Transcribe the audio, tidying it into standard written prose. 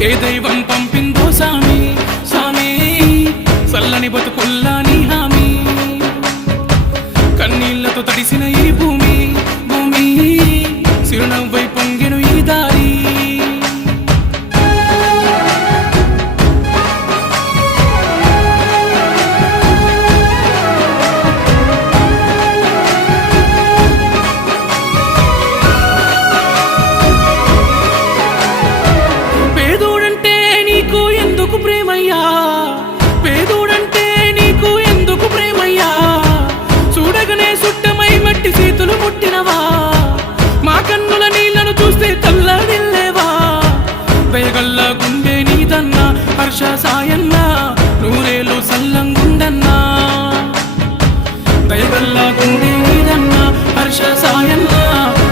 ఏ దైవం పంపిందో సామి సామి చల్లని బతుకుల్లా నీ హామీ కన్నీళ్లతో తడిసిన ఈ భూమి భూమి చిరునవ్వై పొంగెను ఈ దారి పేదోడంటే నీకు ఎందుకు ప్రేమయ్యా చూడగనే సుట్టమై మట్టి చేతులు ముట్టినవా మా కన్నుల నీళ్లను చూస్తే తల్లడిల్లేవా దయగల్లా గుండె నీదన్నా హర్ష సాయన్నా నూరేలు సల్లంగుండన్నా దయగల్లా గుండె నీదన్నా హర్ష సాయన్నా